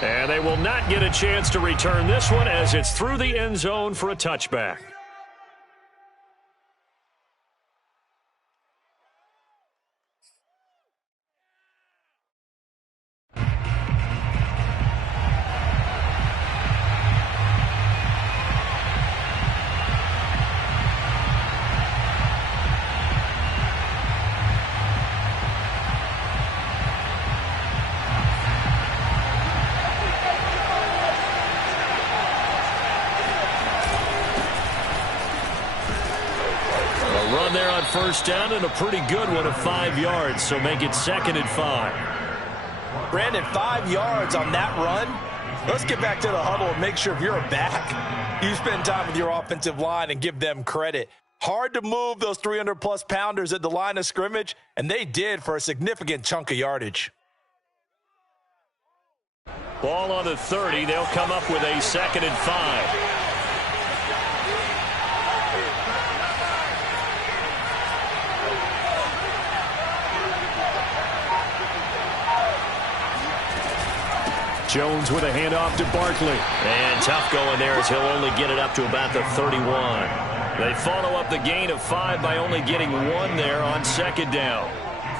And they will not get a chance to return this one as it's through the end zone for a touchback. There on first down and a pretty good one of 5 yards, so make it 2nd and 5. Brandon, 5 yards on that run. Let's get back to the huddle and make sure if you're a back, you spend time with your offensive line and give them credit. Hard to move those 300-plus pounders at the line of scrimmage, and they did for a significant chunk of yardage. Ball on the 30. They'll come up with a 2nd and 5. Jones with a handoff to Barkley. And tough going there as he'll only get it up to about the 31. They follow up the gain of 5 by only getting 1 there on 2nd down.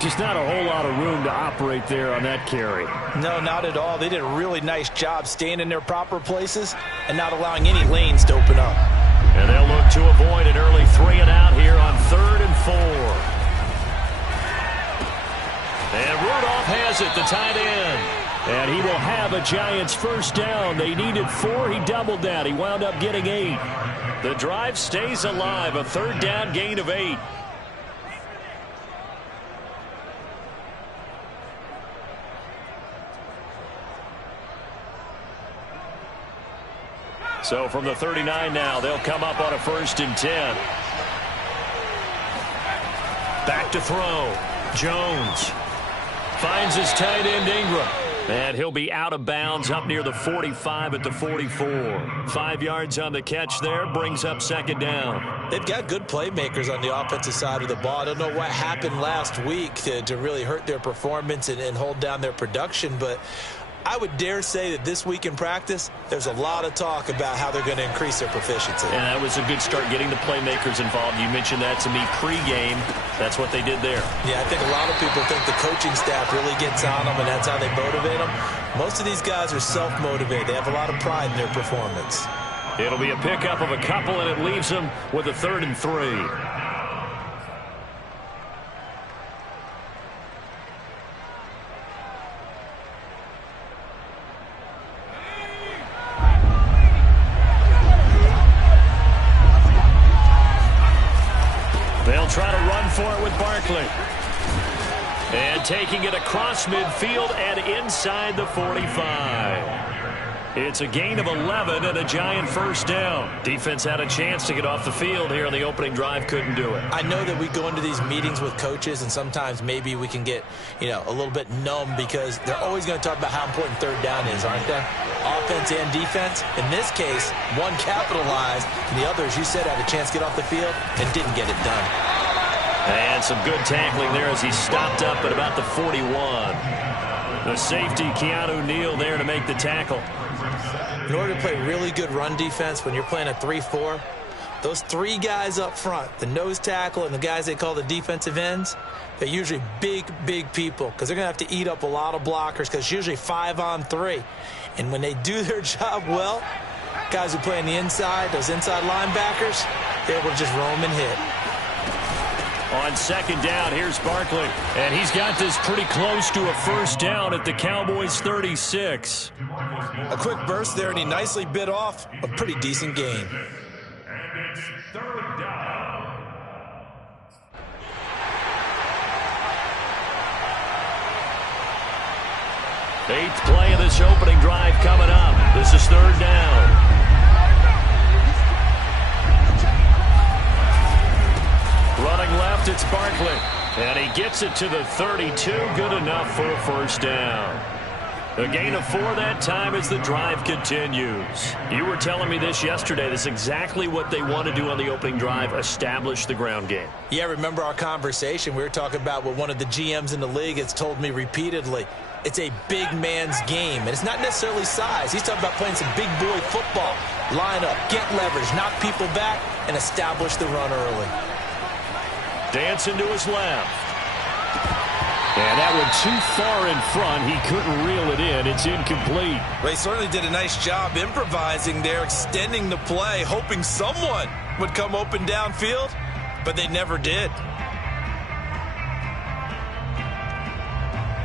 Just not a whole lot of room to operate there on that carry. No, not at all. They did a really nice job staying in their proper places and not allowing any lanes to open up. And they'll look to avoid an early 3 and out here on 3rd and 4. And Rudolph has it, the tight end. And he will have a Giants first down. They needed 4. He doubled that. He wound up getting 8. The drive stays alive. A 3rd down gain of 8. So from the 39 now, they'll come up on a 1st and 10. Back to throw. Jones finds his tight end Ingram. And he'll be out of bounds up near the 45 at the 44. 5 yards on the catch there, brings up 2nd down. They've got good playmakers on the offensive side of the ball. I don't know what happened last week to really hurt their performance and hold down their production, but I would dare say that this week in practice, there's a lot of talk about how they're going to increase their proficiency. And that was a good start getting the playmakers involved. You mentioned that to me pregame. That's what they did there. Yeah, I think a lot of people think the coaching staff really gets on them, and that's how they motivate them. Most of these guys are self-motivated. They have a lot of pride in their performance. It'll be a pickup of a couple, and it leaves them with a 3rd and 3. They'll try to run for it with Barkley. And taking it across midfield and inside the 45. It's a gain of 11 and a Giant first down. Defense had a chance to get off the field here on the opening drive, couldn't do it. I know that we go into these meetings with coaches, and sometimes maybe we can get, a little bit numb because they're always going to talk about how important 3rd down is, aren't they? Offense and defense. In this case, one capitalized, and the other, as you said, had a chance to get off the field and didn't get it done. And some good tackling there as he stopped up at about the 41. The safety, Keanu Neal, there to make the tackle. In order to play really good run defense when you're playing a 3-4, those 3 guys up front, the nose tackle and the guys they call the defensive ends, they're usually big, big people because they're going to have to eat up a lot of blockers because it's usually 5 on 3. And when they do their job well, guys who play on the inside, those inside linebackers, they're able to just roam and hit. On 2nd down, here's Barkley. And he's got this pretty close to a first down at the Cowboys' 36. A quick burst there, and he nicely bit off a pretty decent gain. And it's 3rd down. Eighth play of this opening drive coming up. This is 3rd down. Running left, it's Barkley. And he gets it to the 32. Good enough for a first down. A gain of 4 that time as the drive continues. You were telling me this yesterday. This is exactly what they want to do on the opening drive, establish the ground game. Yeah, remember our conversation. We were talking about what one of the GMs in the league has told me repeatedly. It's a big man's game, and it's not necessarily size. He's talking about playing some big boy football. Line up, get leverage, knock people back, and establish the run early. Dancing to his left. And that one too far in front. He couldn't reel it in. It's incomplete. Well, he certainly did a nice job improvising there, extending the play, hoping someone would come open downfield, but they never did.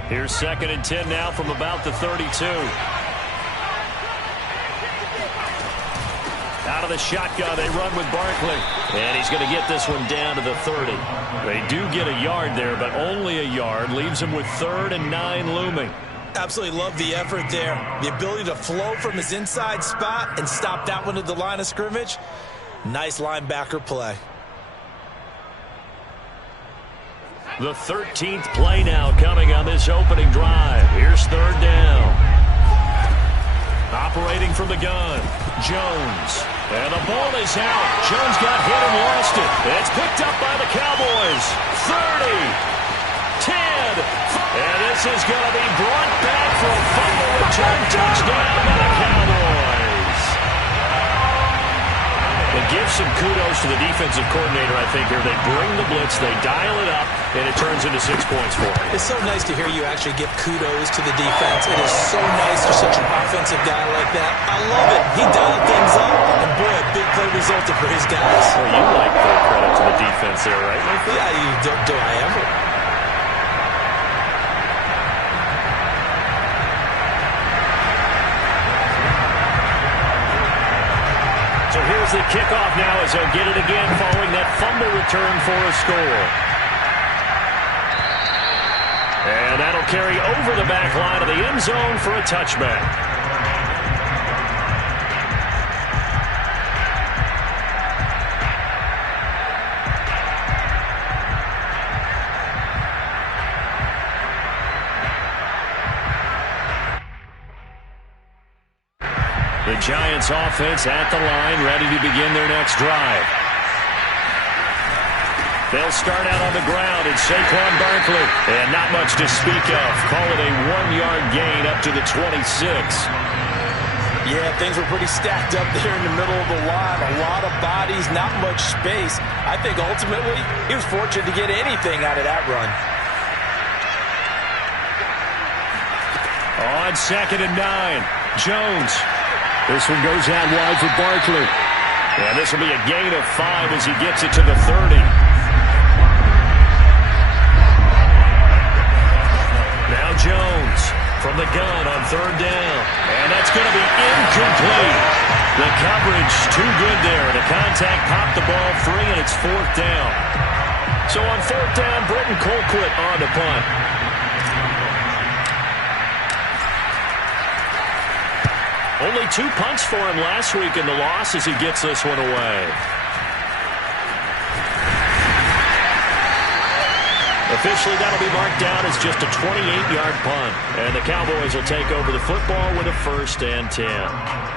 Here's 2nd and 10 now from about the 32. Out of the shotgun, they run with Barkley. And he's going to get this one down to the 30. They do get a yard there, but only a yard. Leaves him with 3rd and 9 looming. Absolutely love the effort there. The ability to flow from his inside spot and stop that one at the line of scrimmage. Nice linebacker play. The 13th play now coming on this opening drive. Here's 3rd down. Operating from the gun, Jones. And the ball is out. Jones got hit and lost it. It's picked up by the Cowboys. 30, 10. And this is going to be brought back for a fumble return touchdown by the Cowboys. And give some kudos to the defensive coordinator, I think, here. They bring the blitz, they dial it up, and it turns into 6 points for them. It's so nice to hear you actually give kudos to the defense. It is so nice for such an offensive guy like that. I love it. He dialed things up, and boy, a big play resulted for his guys. Well, you like the credit to the defense there, right, Nathan? Yeah, you do I ever. So here's the kickoff now as they'll get it again following that fumble return for a score. And that'll carry over the back line of the end zone for a touchback. The Giants offense at the line, ready to begin their next drive. They'll start out on the ground, and Saquon Barkley. And not much to speak of. Call it a 1-yard gain up to the 26. Yeah, things were pretty stacked up there in the middle of the line. A lot of bodies, not much space. I think ultimately he was fortunate to get anything out of that run. On 2nd and 9, Jones. This one goes out wide for Barkley. And this will be a gain of 5 as he gets it to the 30. Now Jones from the gun on 3rd down. And that's going to be incomplete. The coverage too good there. The contact popped the ball free, and it's 4th down. So on 4th down, Britton Colquitt on to punt. Only 2 punts for him last week in the loss as he gets this one away. Officially, that'll be marked down as just a 28-yard punt. And the Cowboys will take over the football with a 1st and 10.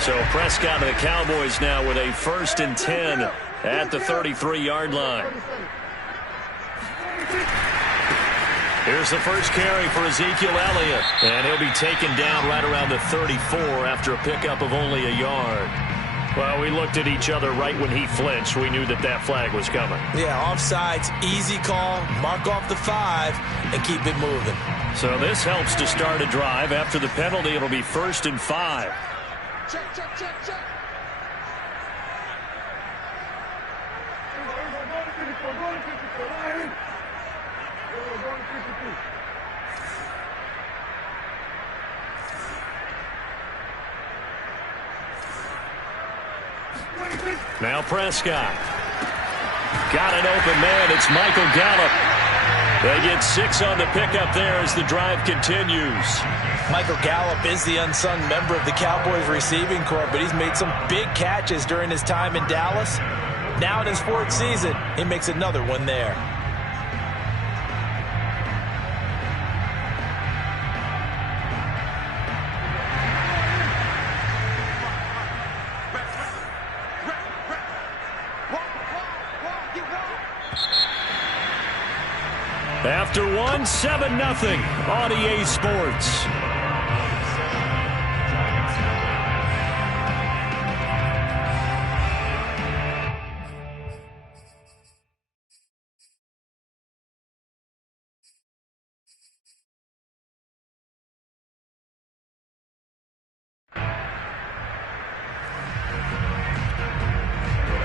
So Prescott and the Cowboys now with a 1st and 10 at the 33-yard line. Here's the first carry for Ezekiel Elliott. And he'll be taken down right around the 34 after a pickup of only a yard. Well, we looked at each other right when he flinched. We knew that that flag was coming. Yeah, offsides, easy call, mark off the 5, and keep it moving. So this helps to start a drive. After the penalty, it'll be 1st and 5. Check, check, check, check. Now Prescott. Got an open man. It's Michael Gallup. They get 6 on the pickup there as the drive continues. Michael Gallup is the unsung member of the Cowboys receiving corps, but he's made some big catches during his time in Dallas. Now in his 4th season, he makes another one there. After one, 7-0 on EA Sports.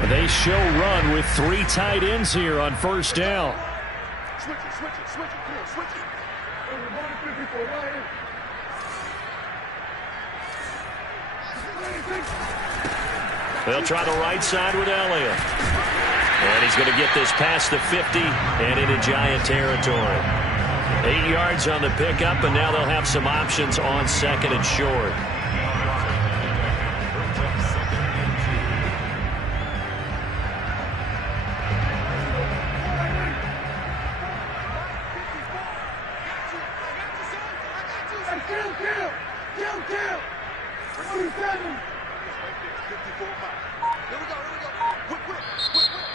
They show run with 3 tight ends here on first down. Switch it, come on, switch it. They'll try the right side with Elliott. And he's going to get this past the 50 and into Giant territory. 8 yards on the pickup, and now they'll have some options on second and short.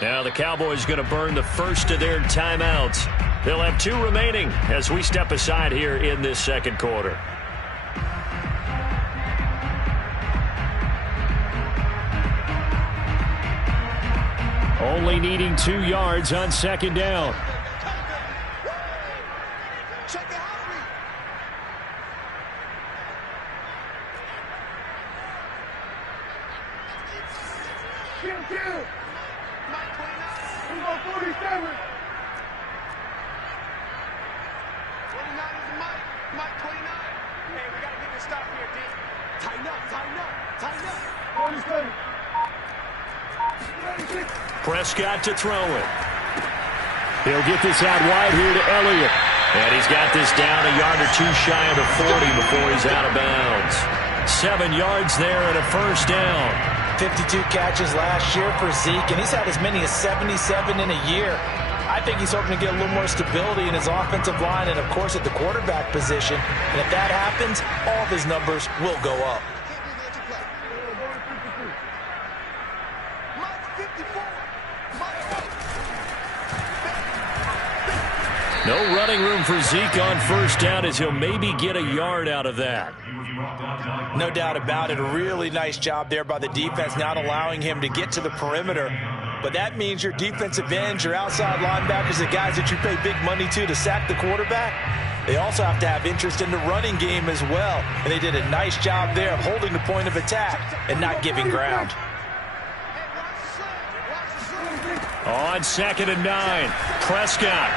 Now the Cowboys going to burn the first of their timeouts. They'll have 2 remaining as we step aside here in this second quarter. Only needing 2 yards on second down. Prescott to throw it. He'll get this out wide here to Elliott. And he's got this down a yard or 2 shy of the 40 before he's out of bounds. 7 yards there and a first down. 52 catches last year for Zeke, and he's had as many as 77 in a year. I think he's hoping to get a little more stability in his offensive line and, of course, at the quarterback position. And if that happens, all of his numbers will go up. No running room for Zeke on first down as he'll maybe get a yard out of that. No doubt about it. A really nice job there by the defense, not allowing him to get to the perimeter. But that means your defensive ends, your outside linebackers, the guys that you pay big money to sack the quarterback, they also have to have interest in the running game as well. And they did a nice job there of holding the point of attack and not giving ground. On 2nd and 9, Prescott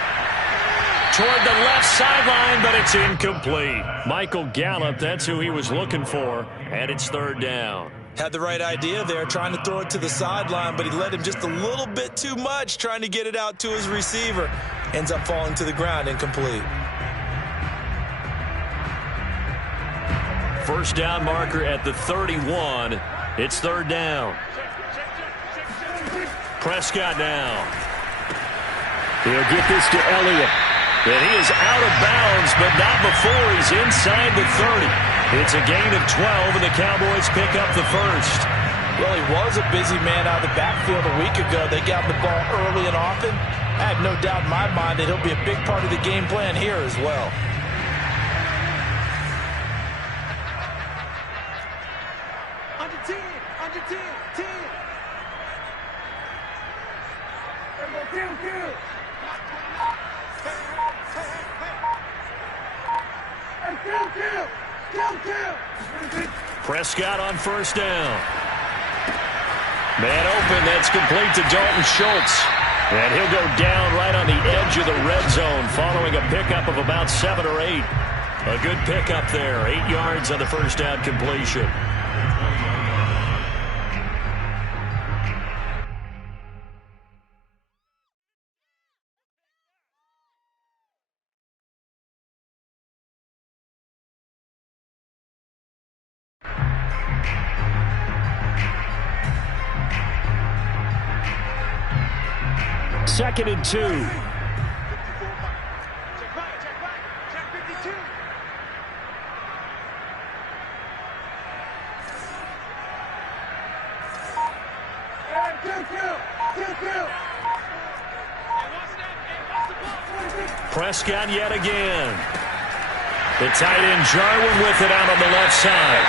toward the left sideline, but it's incomplete. Michael Gallup, that's who he was looking for, and it's 3rd down. Had the right idea there, trying to throw it to the sideline, but he led him just a little bit too much, trying to get it out to his receiver. Ends up falling to the ground, incomplete. First down marker at the 31. It's 3rd down. Prescott now. He'll get this to Elliott. And he is out of bounds, but not before he's inside the 30. It's a gain of 12, and the Cowboys pick up the first. Well, he was a busy man out of the backfield a week ago. They got the ball early and often. I have no doubt in my mind that he'll be a big part of the game plan here as well. Under 10, under 10, 10. Kill. Prescott on first down. Man open, that's complete to Dalton Schultz. And he'll go down right on the edge of the red zone following a pickup of about 7 or 8. A good pickup there, 8 yards on the first down completion. Second and 2. Check right. Check 52. Prescott yet again. The tight end Jarwin with it out on the left side.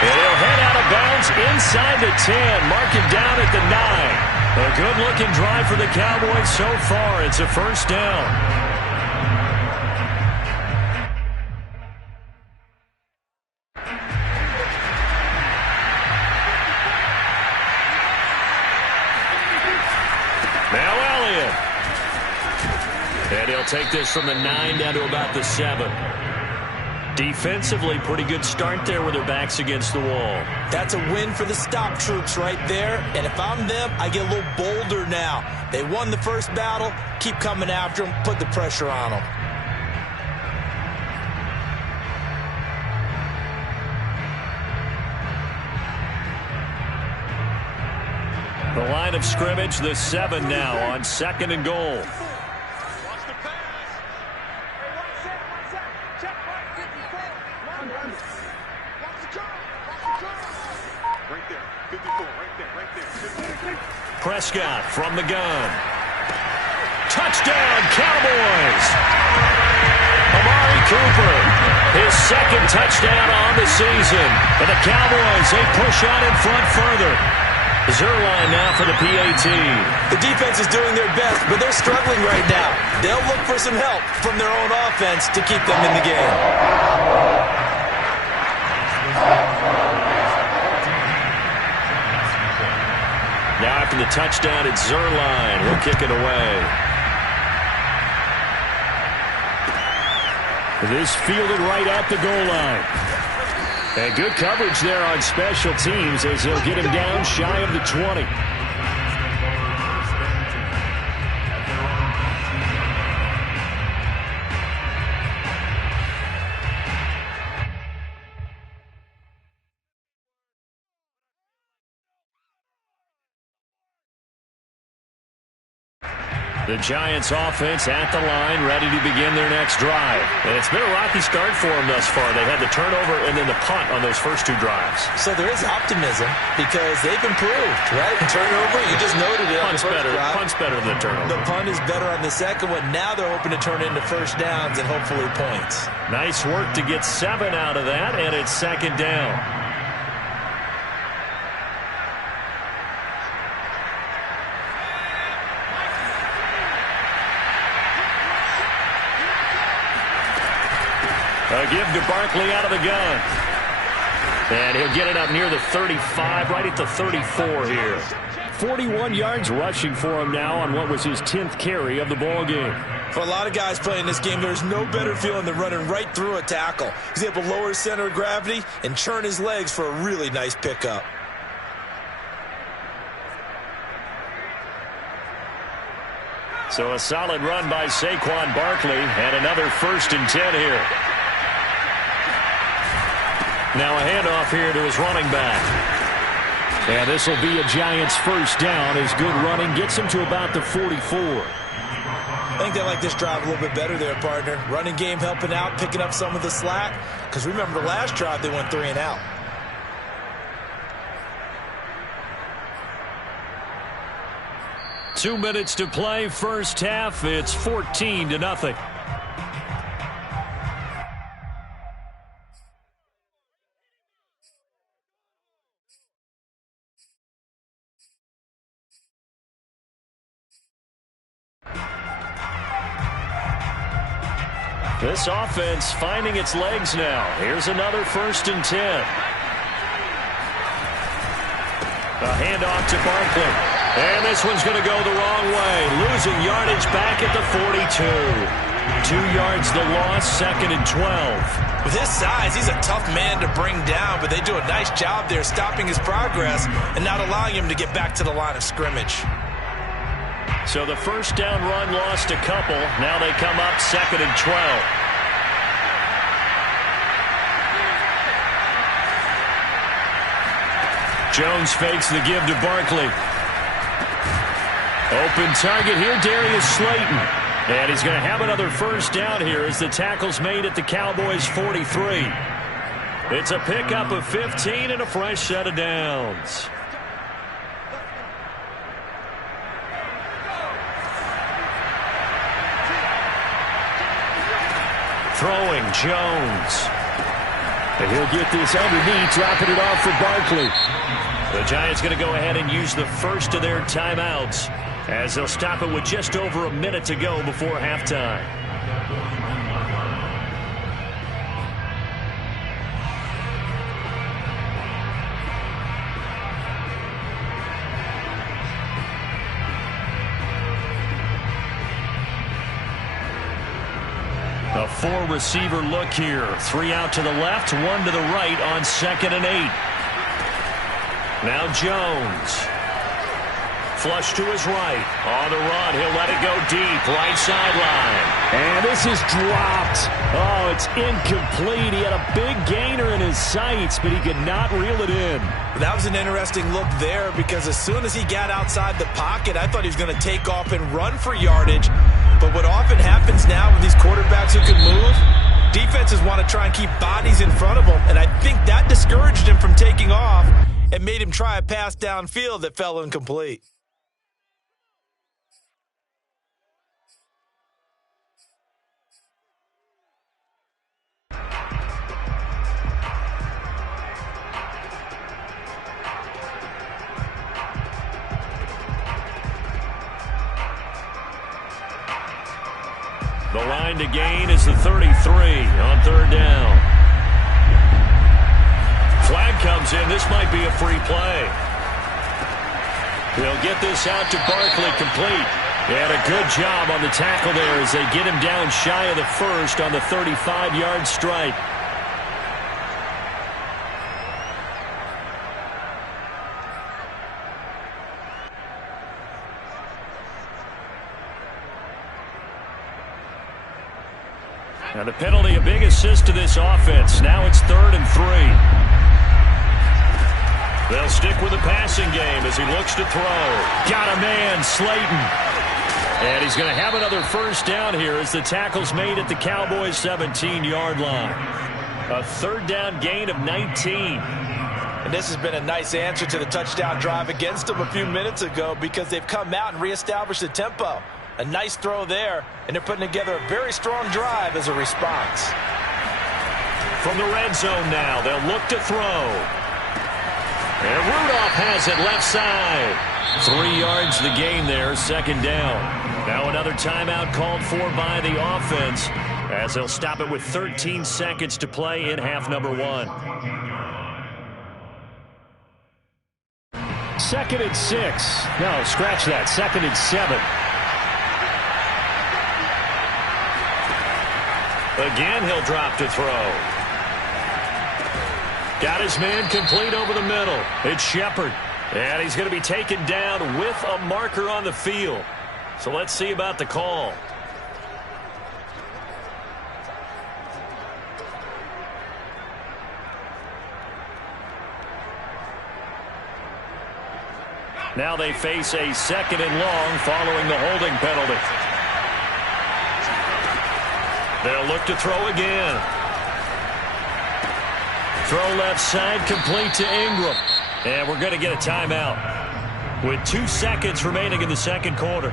And he'll head out of bounds inside the 10. Mark him down at the 9. A good-looking drive for the Cowboys so far. It's a first down. And he'll take this from the 9 down to about the 7. Defensively, pretty good start there with their backs against the wall. That's a win for the stop troops right there. And if I'm them, I get a little bolder now. They won the first battle. Keep coming after them. Put the pressure on them. The line of scrimmage, the 7 now on 2nd and goal. Prescott from the gun. Touchdown, Cowboys! Amari Cooper, his 2nd touchdown on the season. And the Cowboys, they push out in front further. Zuerlein now for the PAT. The defense is doing their best, but they're struggling right now. They'll look for some help from their own offense to keep them in the game. Now after the touchdown, it's Zuerlein. He'll kick it away. This fielded right at the goal line. And good coverage there on special teams as they'll get him down shy of the 20. The Giants offense at the line, ready to begin their next drive. And it's been a rocky start for them thus far. They had the turnover and then the punt on those first 2 drives. So there is optimism because they've improved, right? Turnover, you just noted it. Punt's better. Punt's better than the turnover. The punt is better on the second one. Now they're hoping to turn into first downs and hopefully points. Nice work to get 7 out of that, and it's 2nd down. A give to Barkley out of the gun. And he'll get it up near the 35, right at the 34 here. 41 yards rushing for him now on what was his 10th carry of the ball game. For a lot of guys playing this game, there's no better feeling than running right through a tackle. He's able to lower his center of gravity and churn his legs for a really nice pickup. So a solid run by Saquon Barkley and another 1st and 10 here. Now a handoff here to his running back. And this will be a Giants first down as good running gets him to about the 44. I think they like this drive a little bit better there, partner. Running game helping out, picking up some of the slack. Because remember the last drive they went 3 and out. Two minutes to play, first half. It's 14-0. This offense finding its legs now. Here's another 1st and 10. A handoff to Barkley. And this one's going to go the wrong way. Losing yardage back at the 42. 2 yards the loss, 2nd and 12. With his size, he's a tough man to bring down, but they do a nice job there stopping his progress and not allowing him to get back to the line of scrimmage. So the first down run lost a couple. Now they come up 2nd and 12. Jones fakes the give to Barkley. Open target here, Darius Slayton. And he's going to have another first down here as the tackle's made at the Cowboys' 43. It's a pickup of 15 and a fresh set of downs. Throwing, Jones. And he'll get this underneath, dropping it off for Barkley. The Giants going to go ahead and use the first of their timeouts as they'll stop it with just over a minute to go before halftime. A four-receiver look here. 3 out to the left, 1 to the right on 2nd and 8. Now Jones. Flush to his right. On the run, he'll let it go deep. Right sideline. And this is dropped. Oh, it's incomplete. He had a big gainer in his sights, but he could not reel it in. That was an interesting look there because as soon as he got outside the pocket, I thought he was going to take off and run for yardage. But what often happens now with these quarterbacks who can move, defenses want to try and keep bodies in front of them, and I think that discouraged him from taking off and made him try a pass downfield that fell incomplete. The line to gain is the 33 on 3rd down. Flag comes in. This might be a free play. He'll get this out to Barkley, complete. And a good job on the tackle there as they get him down shy of the first on the 35-yard strike. Now the penalty, a big assist to this offense. Now it's 3rd and 3. They'll stick with the passing game as he looks to throw. Got a man, Slayton. And he's going to have another first down here as the tackle's made at the Cowboys' 17-yard line. A 3rd down gain of 19. And this has been a nice answer to the touchdown drive against them a few minutes ago because they've come out and reestablished the tempo. A nice throw there, and they're putting together a very strong drive as a response. From the red zone now, they'll look to throw. And Rudolph has it left side. 3 yards the gain there, 2nd down. Now another timeout called for by the offense as they'll stop it with 13 seconds to play in half number 1. 2nd and 6. No, scratch that. 2nd and 7. Again, he'll drop to throw. Got his man complete over the middle. It's Shepard. And he's going to be taken down with a marker on the field. So let's see about the call. Now they face a 2nd and long following the holding penalty. They'll look to throw again. Throw left side, complete to Ingram. And we're going to get a timeout with 2 seconds remaining in the 2nd quarter.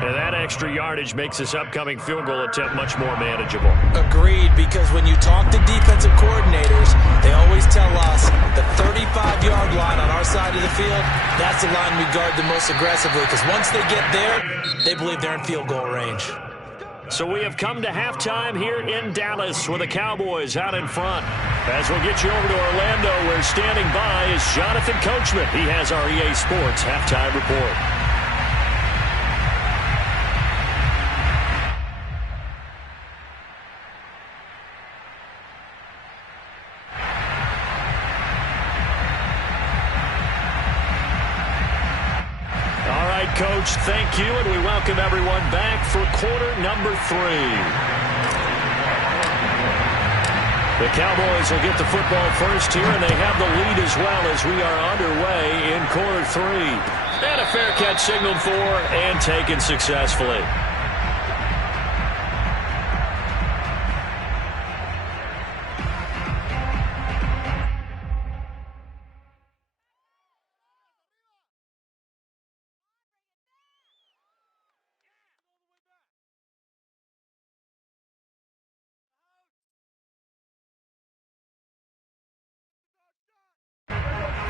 And that extra yardage makes this upcoming field goal attempt much more manageable. Agreed, because when you talk to defensive coordinators, they always tell us the 35-yard line on our side of the field, that's the line we guard the most aggressively, because once they get there, they believe they're in field goal range. So we have come to halftime here in Dallas with the Cowboys out in front. As we'll get you over to Orlando, where standing by is Jonathan Coachman. He has our EA Sports halftime report. Coach, thank you, and we welcome everyone back for quarter number 3. The Cowboys will get the football first here, and they have the lead as well as we are underway in quarter 3. And a fair catch signaled for and taken successfully.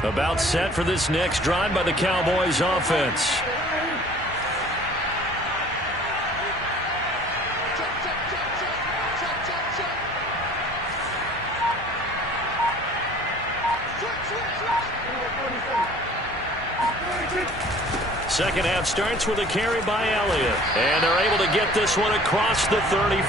About set for this next drive by the Cowboys offense. Second half starts with a carry by Elliott. And they're able to get this one across the 35.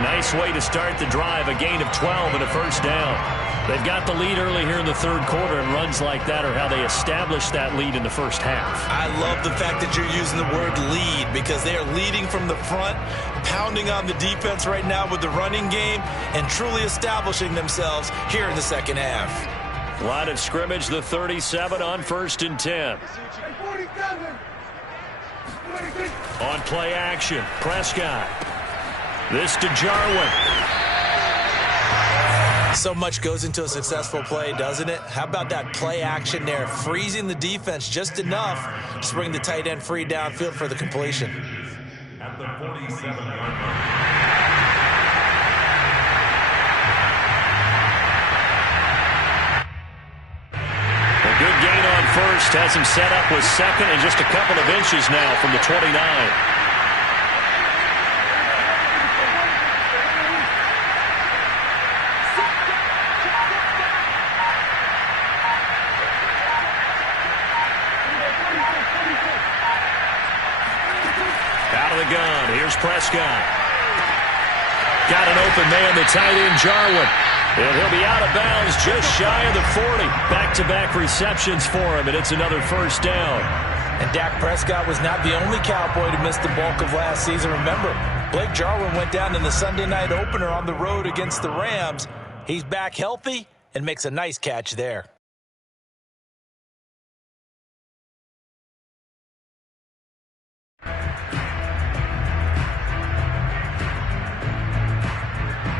Nice way to start the drive. A gain of 12 and a first down. They've got the lead early here in the third quarter, and runs like that are how they establish that lead in the first half. I love the fact that you're using the word lead because they are leading from the front, pounding on the defense right now with the running game, and truly establishing themselves here in the second half. Line of scrimmage, the 37 on 1st and 10. On play action, Prescott. This to Jarwin. So much goes into a successful play, doesn't it? How about that play action there, freezing the defense just enough to bring the tight end free downfield for the completion. At the 47-yard line. A good gain on first, has him set up with second and just a couple of inches now from the 29. Gun. Here's Prescott. Got an open man, the tight end Jarwin. And he'll be out of bounds just shy of the 40. Back-to-back receptions for him, and it's another first down. And Dak Prescott was not the only Cowboy to miss the bulk of last season. Remember, Blake Jarwin went down in the Sunday night opener on the road against the Rams. He's back healthy and makes a nice catch there.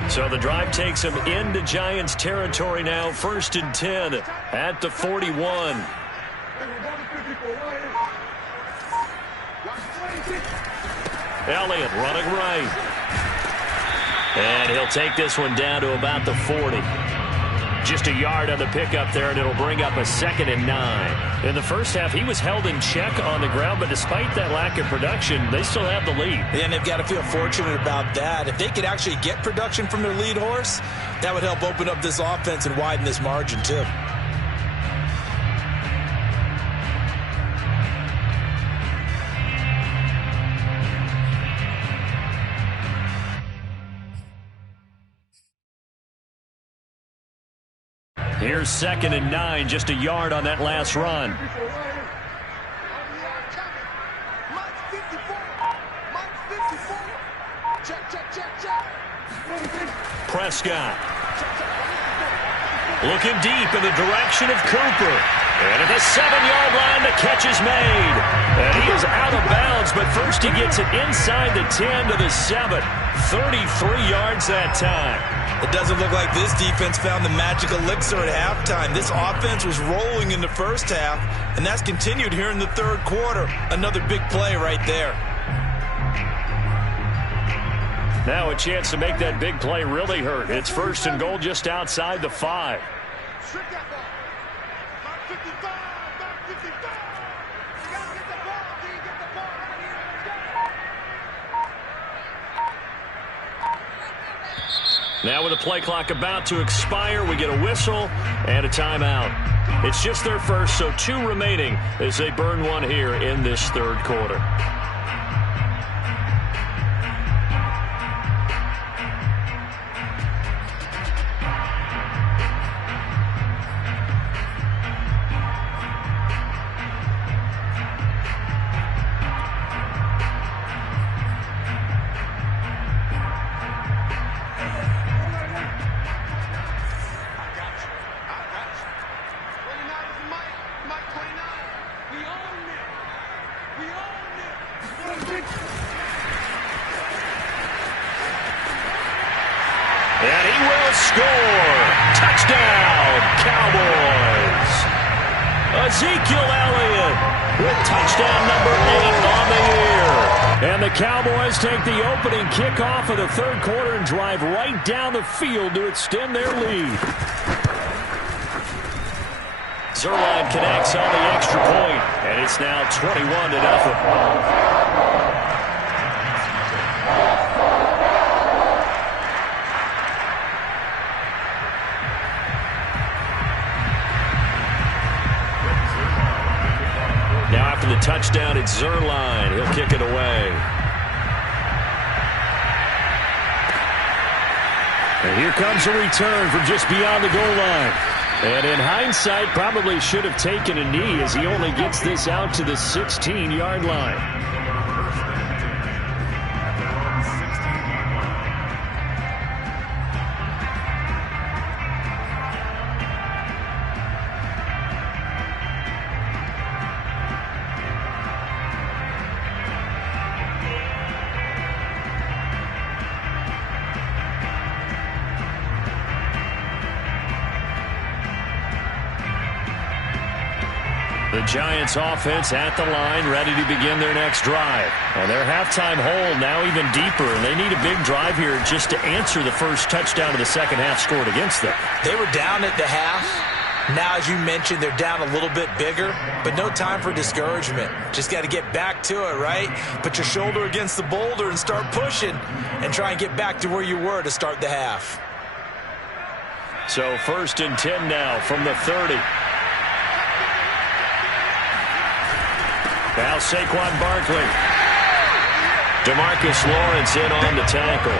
So the drive takes him into Giants territory now. 1st and 10 at the 41. Elliott running right. And he'll take this one down to about the 40. Just a yard on the pickup there, and it'll bring up a 2nd and 9. In the first half, he was held in check on the ground, but despite that lack of production, they still have the lead. And they've got to feel fortunate about that. If they could actually get production from their lead horse, that would help open up this offense and widen this margin, too. Here's 2nd and 9, just a yard on that last run. Prescott. Looking deep in the direction of Cooper. And at the 7-yard line, the catch is made. And he is out of bounds, but first he gets it inside the 10 to the 7. 33 yards that time. It doesn't look like this defense found the magic elixir at halftime. This offense was rolling in the first half, and that's continued here in the third quarter. Another big play right there. Now a chance to make that big play really hurt. It's 1st and goal just outside the 5. Now with the play clock about to expire, we get a whistle and a timeout. It's just their first, so 2 remaining as they burn one here in this third quarter. And he will score. Touchdown, Cowboys. Ezekiel Elliott with touchdown number 8 on the year. And the Cowboys take the opening kickoff of the third quarter and drive right down the field to extend their lead. Zuerlein connects on the extra point, and it's now 21-0. Now after the touchdown, it's Zuerlein. He'll kick it away. And here comes a return from just beyond the goal line. And in hindsight, probably should have taken a knee as he only gets this out to the 16-yard line. The Giants offense at the line, ready to begin their next drive. And their halftime hole now even deeper, and they need a big drive here just to answer the first touchdown of the second half scored against them. They were down at the half. Now, as you mentioned, they're down a little bit bigger, but no time for discouragement. Just got to get back to it, right? Put your shoulder against the boulder and start pushing and try and get back to where you were to start the half. So 1st and 10 now from the 30. Now Saquon Barkley. DeMarcus Lawrence in on the tackle.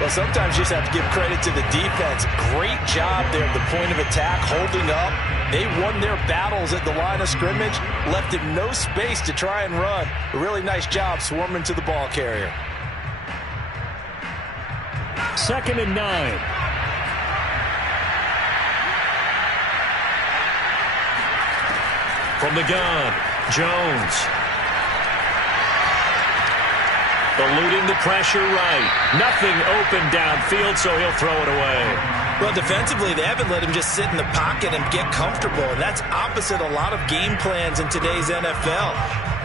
Well, sometimes you just have to give credit to the defense. Great job there at the point of attack, holding up. They won their battles at the line of scrimmage, left him no space to try and run. A really nice job swarming to the ball carrier. 2nd and 9. From the gun, Jones. Eluding the pressure right. Nothing open downfield, so he'll throw it away. Well, defensively, they haven't let him just sit in the pocket and get comfortable, and that's opposite a lot of game plans in today's NFL.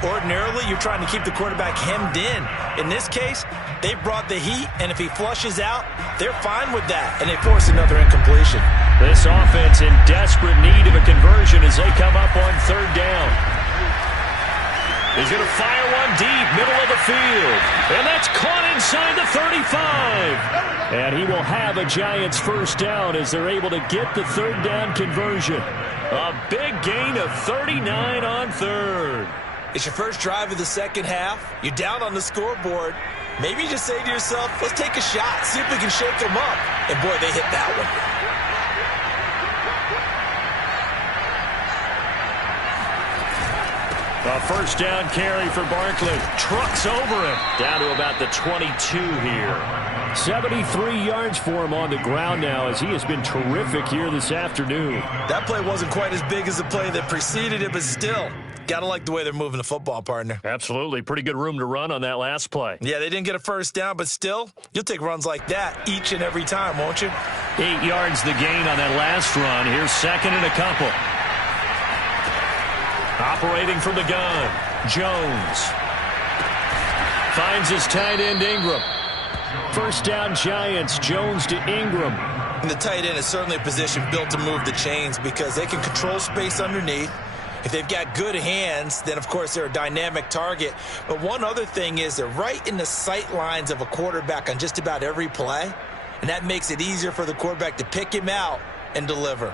Ordinarily, you're trying to keep the quarterback hemmed in. In this case, they brought the heat, and if he flushes out, they're fine with that, and they force another incompletion. This offense in desperate need of a conversion as they come up on 3rd down. He's going to fire one deep, middle of the field. And that's caught inside the 35. And he will have a Giants first down as they're able to get the 3rd down conversion. A big gain of 39 on 3rd. It's your first drive of the second half. You're down on the scoreboard. Maybe you just say to yourself, let's take a shot, see if we can shake them up. And boy, they hit that one. A first down carry for Barkley. Trucks over him. Down to about the 22 here. 73 yards for him on the ground now as he has been terrific here this afternoon. That play wasn't quite as big as the play that preceded it, but still, got to like the way they're moving the football, partner. Absolutely. Pretty good room to run on that last play. Yeah, they didn't get a first down, but still, you'll take runs like that each and every time, won't you? 8 yards the gain on that last run. Here's 2nd and a couple. Operating from the gun, Jones. Finds his tight end, Ingram. First down, Giants. Jones to Ingram. And the tight end is certainly a position built to move the chains because they can control space underneath. If they've got good hands, then, of course, they're a dynamic target. But one other thing is they're right in the sight lines of a quarterback on just about every play. And that makes it easier for the quarterback to pick him out and deliver.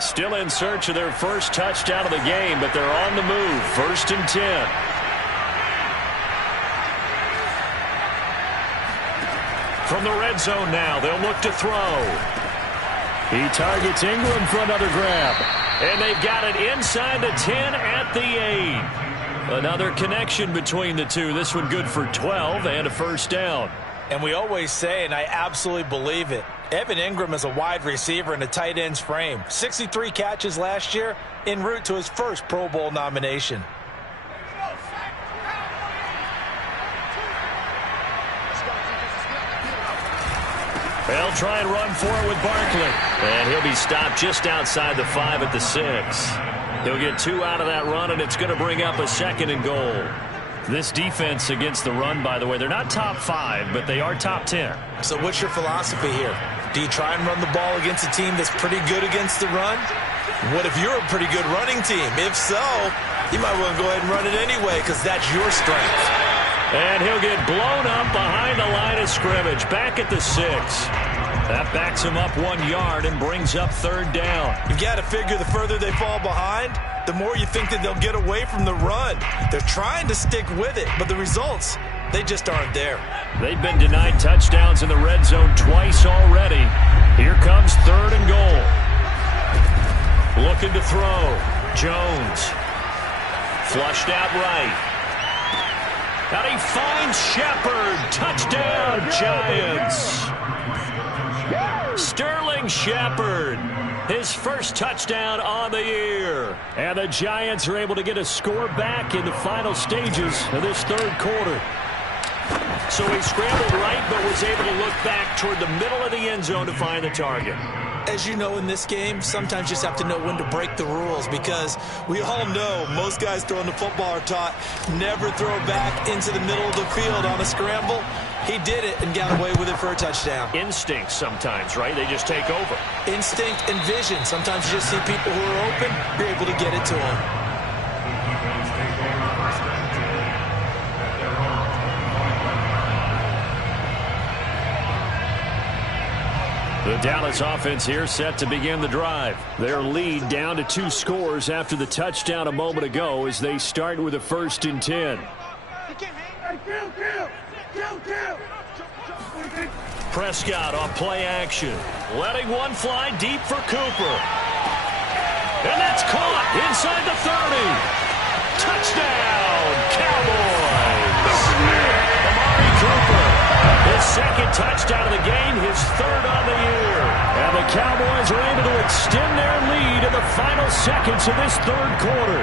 Still in search of their first touchdown of the game, but they're on the move. 1st and 10. From the red zone now, they'll look to throw. He targets Ingram for another grab. And they've got it inside the 10 at the 8. Another connection between the two. This one good for 12 and a first down. And we always say, and I absolutely believe it, Evan Ingram is a wide receiver in a tight end's frame. 63 catches last year, en route to his first Pro Bowl nomination. They'll try and run for it with Barkley. And he'll be stopped just outside the 5 at the 6. He'll get 2 out of that run, and it's going to bring up a 2nd and goal. This defense against the run, by the way, they're not top 5, but they are top 10. So what's your philosophy here? Do you try and run the ball against a team that's pretty good against the run? What if you're a pretty good running team? If so, you might want to go ahead and run it anyway because that's your strength. And he'll get blown up behind the line of scrimmage, back at the 6. That backs him up 1 yard and brings up 3rd down. You've got to figure the further they fall behind, the more you think that they'll get away from the run. They're trying to stick with it, but the results, they just aren't there. They've been denied touchdowns in the red zone twice already. Here comes 3rd and goal. Looking to throw. Jones. Flushed out right. And he finds Shepard. Touchdown, Giants. Sterling Shepard. His first touchdown on the year. And the Giants are able to get a score back in the final stages of this 3rd quarter. So he scrambled right, but was able to look back toward the middle of the end zone to find the target. As you know, in this game, sometimes you just have to know when to break the rules because we all know most guys throwing the football are taught never throw back into the middle of the field on a scramble. He did it and got away with it for a touchdown. Instinct sometimes, right? They just take over. Instinct and vision. Sometimes you just see people who are open, you're able to get it to them. The Dallas offense here set to begin the drive. Their lead down to 2 scores after the touchdown a moment ago as they start with a 1st and 10. Prescott off play action. Letting one fly deep for Cooper. And that's caught inside the 30. Touchdown, Cowboys. Amari Cooper. His 2nd touchdown of the game, his 3rd on the year. And the Cowboys are able to extend their lead in the final seconds of this 3rd quarter.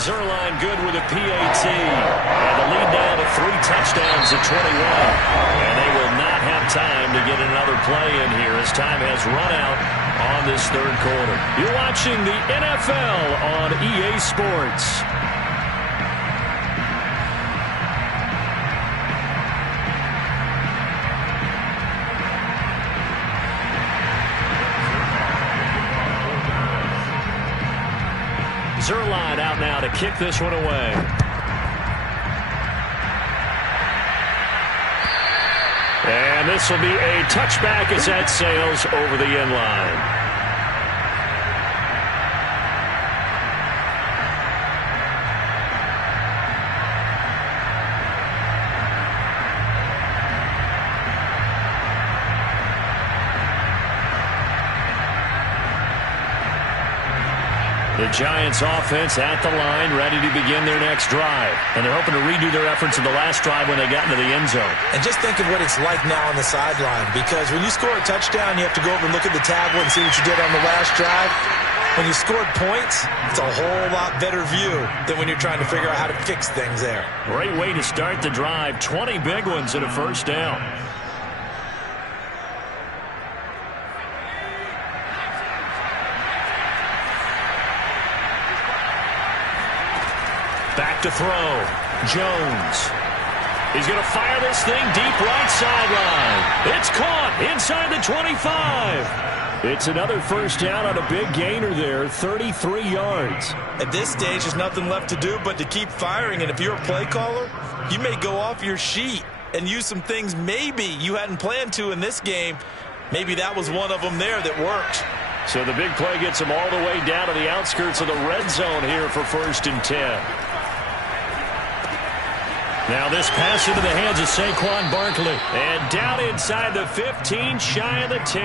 Zuerlein good with a PAT. And the lead now to 3 touchdowns at 21. And they will not have time to get another play in here as time has run out on this 3rd quarter. You're watching the NFL on EA Sports. Zuerlein out now to kick this one away. And this will be a touchback as that sails over the end line. The Giants offense at the line, ready to begin their next drive. And they're hoping to redo their efforts in the last drive when they got into the end zone. And just think of what it's like now on the sideline, because when you score a touchdown, you have to go over and look at the tablet and see what you did on the last drive. When you scored points, it's a whole lot better view than when you're trying to figure out how to fix things there. Great way to start the drive. 20 big ones and a 1st down. Back to throw. Jones. He's going to fire this thing deep right sideline. It's caught inside the 25. It's another 1st down on a big gainer there, 33 yards. At this stage, there's nothing left to do but to keep firing. And if you're a play caller, you may go off your sheet and use some things maybe you hadn't planned to in this game. Maybe that was one of them there that worked. So the big play gets him all the way down to the outskirts of the red zone here for 1st and 10. Now this pass into the hands of Saquon Barkley. And down inside the 15, shy of the 10.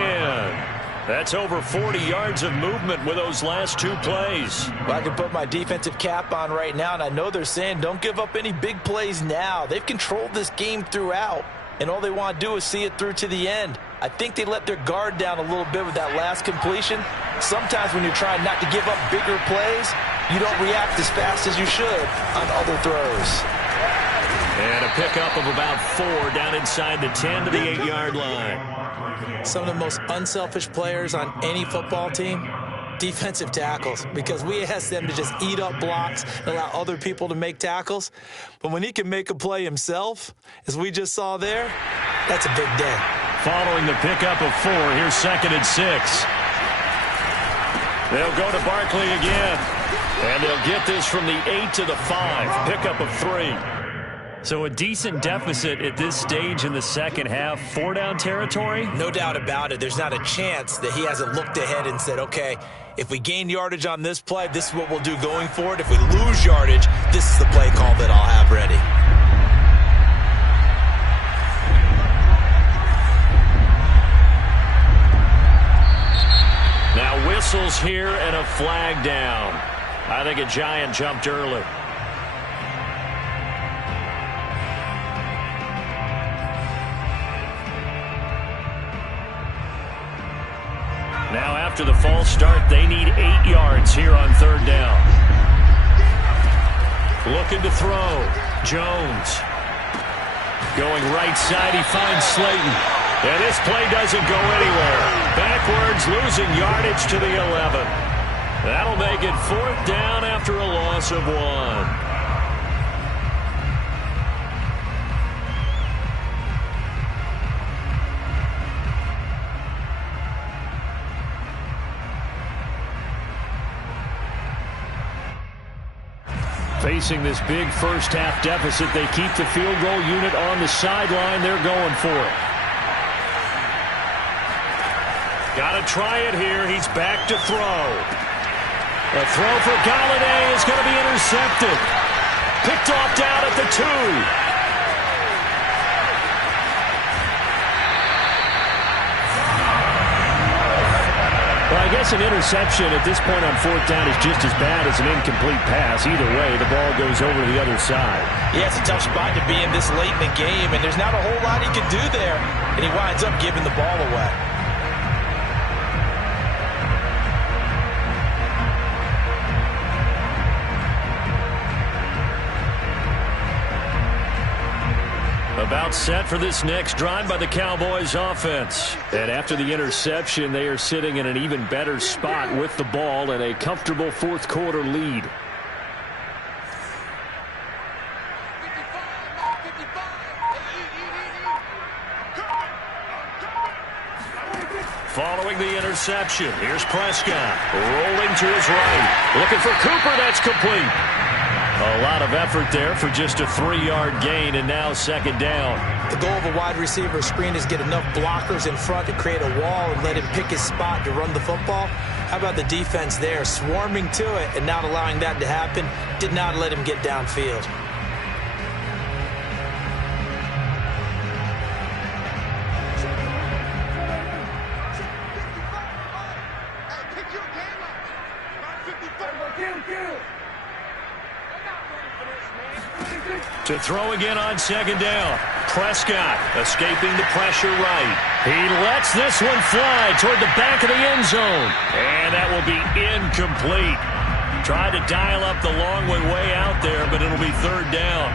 That's over 40 yards of movement with those last 2 plays. Well, I can put my defensive cap on right now, and I know they're saying don't give up any big plays now. They've controlled this game throughout, and all they want to do is see it through to the end. I think they let their guard down a little bit with that last completion. Sometimes when you're trying not to give up bigger plays, you don't react as fast as you should on other throws. And a pickup of about 4 down inside the 10 to the 8-yard line. Some of the most unselfish players on any football team, defensive tackles, because we ask them to just eat up blocks and allow other people to make tackles. But when he can make a play himself, as we just saw there, that's a big day. Following the pickup of 4, here's 2nd and 6. They'll go to Barkley again. And they'll get this from the 8 to the 5. Pickup of 3. So a decent deficit at this stage in the second half. 4-down territory? No doubt about it. There's not a chance that he hasn't looked ahead and said, okay, if we gain yardage on this play, this is what we'll do going forward. If we lose yardage, this is the play call that I'll have ready. Now whistles here and a flag down. I think a Giant jumped early. Now after the false start, they need 8 yards here on 3rd down. Looking to throw. Jones. Going right side, he finds Slayton. And this play doesn't go anywhere. Backwards, losing yardage to the 11. That'll make it 4th down after a loss of 1. Facing this big first-half deficit, they keep the field goal unit on the sideline. They're going for it. Got to try it here. He's back to throw. A throw for Golladay is going to be intercepted. Picked off down at the 2. Well, I guess an interception at this point on 4th down is just as bad as an incomplete pass. Either way, the ball goes over to the other side. Yeah, it's a tough spot to be in this late in the game, and there's not a whole lot he can do there, and he winds up giving the ball away. About set for this next drive by the Cowboys offense. And after the interception, they are sitting in an even better spot with the ball and a comfortable 4th quarter lead. Following the interception, here's Prescott. Rolling to his right. Looking for Cooper. That's complete. A lot of effort there for just a 3-yard gain, and now 2nd down. The goal of a wide receiver screen is get enough blockers in front to create a wall and let him pick his spot to run the football. How about the defense there, swarming to it and not allowing that to happen? Did not let him get downfield. To throw again on 2nd down. Prescott escaping the pressure right. He lets this one fly toward the back of the end zone. And that will be incomplete. Tried to dial up the long one way out there, but it'll be 3rd down.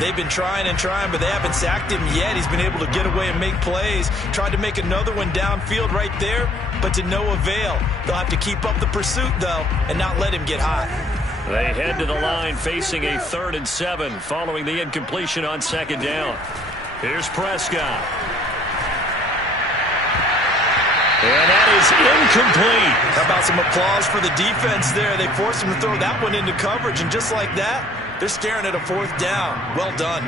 They've been trying and trying, but they haven't sacked him yet. He's been able to get away and make plays. Tried to make another one downfield right there, but to no avail. They'll have to keep up the pursuit, though, and not let him get hot. They head to the line facing a 3rd and 7 following the incompletion on 2nd down. Here's Prescott. And that is incomplete. How about some applause for the defense there? They forced him to throw that one into coverage, and just like that, they're staring at a 4th down. Well done.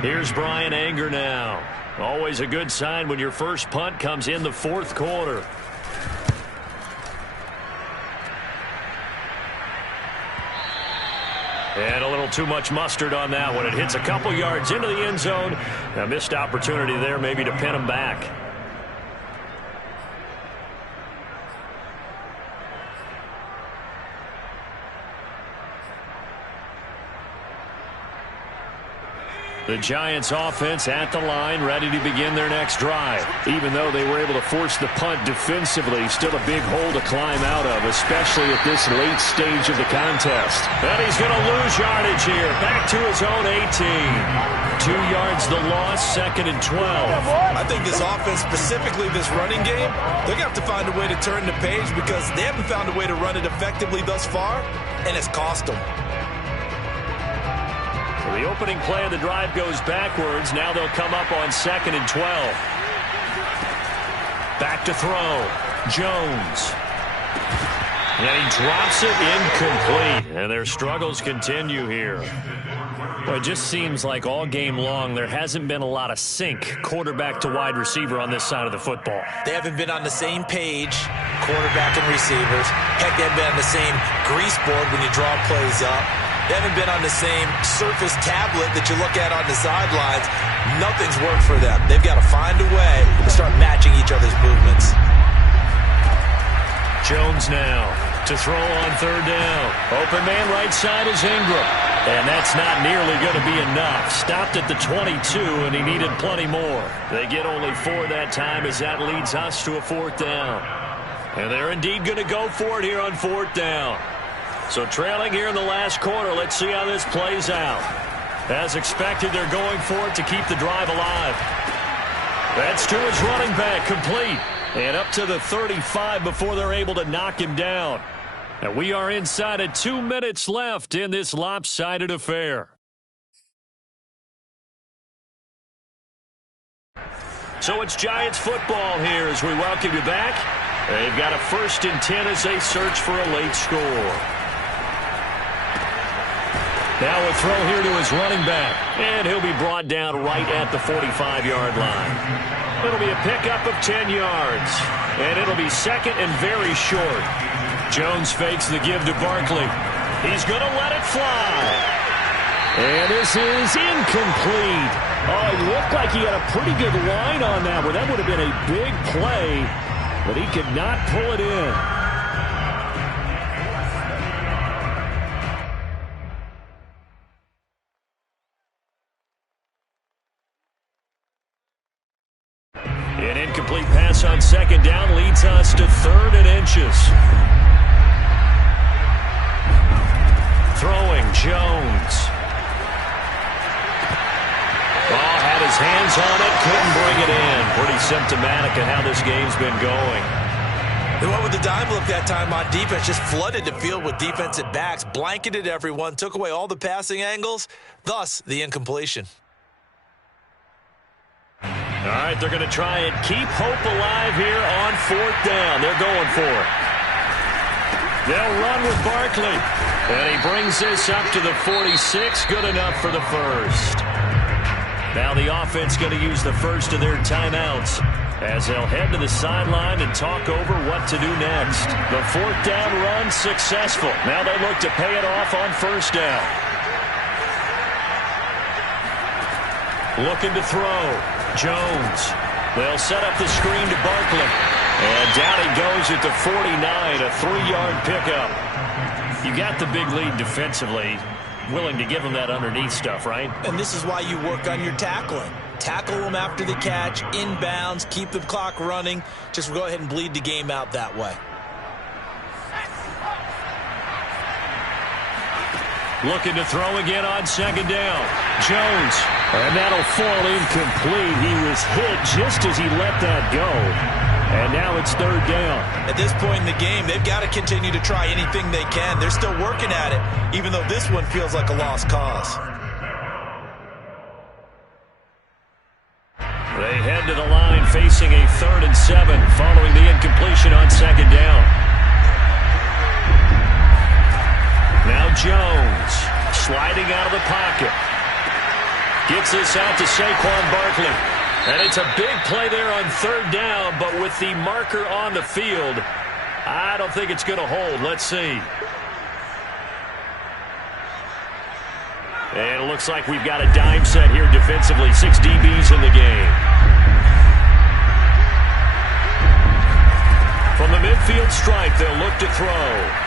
Here's Brian Anger now. Always a good sign when your first punt comes in the 4th quarter. And a little too much mustard on that one. It hits a couple yards into the end zone. A missed opportunity there maybe to pin him back. The Giants offense at the line, ready to begin their next drive. Even though they were able to force the punt defensively, still a big hole to climb out of, especially at this late stage of the contest. And he's going to lose yardage here, back to his own 18. 2 yards the loss, 2nd and 12. I think this offense, specifically this running game, they're going to have to find a way to turn the page because they haven't found a way to run it effectively thus far, and it's cost them. So the opening play of the drive goes backwards. Now they'll come up on 2nd and 12. Back to throw. Jones. And he drops it incomplete. And their struggles continue here. Well, it just seems like all game long there hasn't been a lot of sync quarterback to wide receiver on this side of the football. They haven't been on the same page, quarterback and receivers. Heck, they haven't been on the same grease board when you draw plays up. They haven't been on the same Surface tablet that you look at on the sidelines. Nothing's worked for them. They've got to find a way to start matching each other's movements. Jones now to throw on 3rd down. Open man right side is Ingram. And that's not nearly going to be enough. Stopped at the 22, and he needed plenty more. They get only 4 that time as that leads us to a 4th down. And they're indeed going to go for it here on 4th down. So trailing here in the last quarter, let's see how this plays out. As expected, they're going for it to keep the drive alive. That's to his running back, complete. And up to the 35 before they're able to knock him down. And we are inside of 2 minutes left in this lopsided affair. So it's Giants football here as we welcome you back. They've got a 1st and 10 as they search for a late score. Now a throw here to his running back. And he'll be brought down right at the 45-yard line. It'll be a pickup of 10 yards. And it'll be 2nd and very short. Jones fakes the give to Barkley. He's going to let it fly. And this is incomplete. Oh, it looked like he had a pretty good line on that one. That would have been a big play, but he could not pull it in. An incomplete pass on 2nd down leads us to 3rd and inches. Throwing Jones. Oh, had his hands on it, couldn't bring it in. Pretty symptomatic of how this game's been going. They went with the dime look that time on defense, just flooded the field with defensive backs, blanketed everyone, took away all the passing angles, thus the incompletion. All right, they're going to try and keep hope alive here on 4th down. They're going for it. They'll run with Barkley. And he brings this up to the 46. Good enough for the 1st. Now the offense going to use the 1st of their timeouts as they'll head to the sideline and talk over what to do next. The 4th down run successful. Now they look to pay it off on 1st down. Looking to throw. Jones. They'll set up the screen to Barkley. And down he goes at the 49, a 3-yard pickup. You got the big lead defensively. Willing to give them that underneath stuff, right? And this is why you work on your tackling. Tackle them after the catch, inbounds, keep the clock running. Just go ahead and bleed the game out that way. Looking to throw again on 2nd down. Jones. And that'll fall incomplete. He was hit just as he let that go. And now it's 3rd down. At this point in the game, they've got to continue to try anything they can. They're still working at it, even though this one feels like a lost cause. They head to the line facing a 3rd and 7 following the incompletion on 2nd down. Now Jones sliding out of the pocket. Gets this out to Saquon Barkley. And it's a big play there on 3rd down, but with the marker on the field, I don't think it's going to hold. Let's see. And it looks like we've got a dime set here defensively. 6 DBs in the game. From the midfield stripe, they'll look to throw.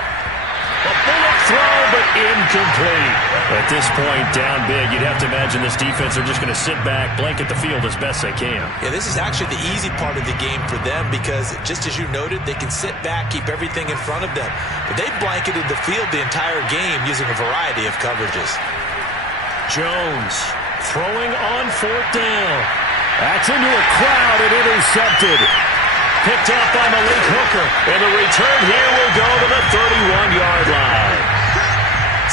A bullet throw, but incomplete. At this point, down big, you'd have to imagine this defense are just going to sit back, blanket the field as best they can. Yeah, this is actually the easy part of the game for them because, just as you noted, they can sit back, keep everything in front of them. But they've blanketed the field the entire game using a variety of coverages. Jones Throwing on 4th down. That's into a crowd and intercepted. Picked up by Malik Hooker. And the return here will go to the 31-yard line.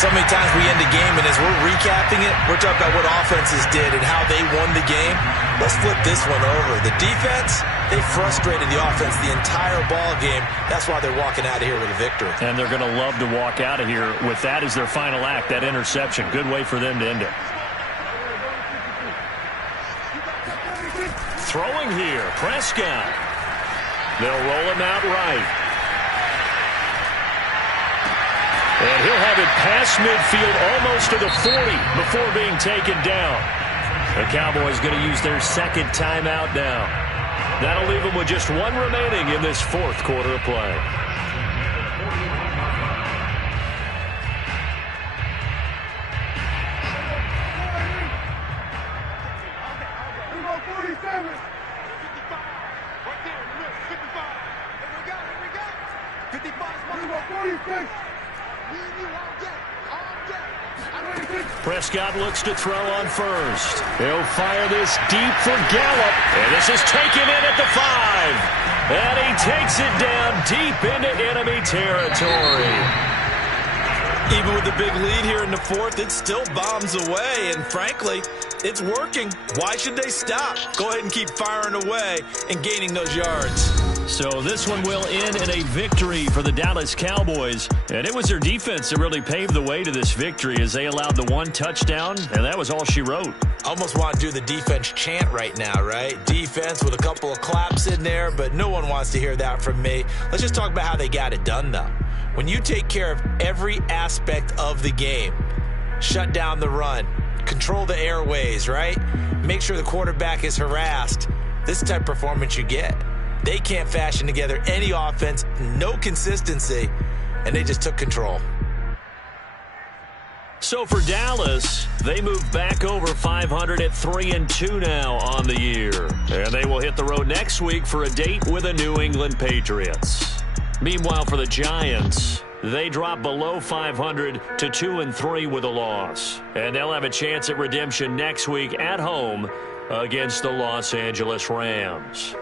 So many times we end a game, and as we're recapping it, we're talking about what offenses did and how they won the game. Let's flip this one over. The defense, they frustrated the offense the entire ball game. That's why they're walking out of here with a victory. And they're going to love to walk out of here with that as their final act, that interception. Good way for them to end it. Throwing here, Prescott. They'll roll him out right. And he'll have it past midfield almost to the 40 before being taken down. The Cowboys going to use their second timeout now. That'll leave them with just one remaining in this 4th quarter of play. Prescott looks to throw on first. He'll fire this deep for Gallup. And this is taken in at the 5. And he takes it down deep into enemy territory. Even with the big lead here in the 4th, it still bombs away. And frankly, it's working. Why should they stop? Go ahead and keep firing away and gaining those yards. So this one will end in a victory for the Dallas Cowboys. And it was their defense that really paved the way to this victory as they allowed the 1 touchdown, and that was all she wrote. Almost want to do the defense chant right now, right? Defense with a couple of claps in there, but no one wants to hear that from me. Let's just talk about how they got it done, though. When you take care of every aspect of the game, shut down the run, control the airways, right? Make sure the quarterback is harassed. This is the type of performance you get. They can't fashion together any offense, no consistency, and they just took control. So for Dallas, they move back over 500 at 3-2 now on the year. And they will hit the road next week for a date with the New England Patriots. Meanwhile, for the Giants, they drop below 500 to 2-3 with a loss. And they'll have a chance at redemption next week at home against the Los Angeles Rams.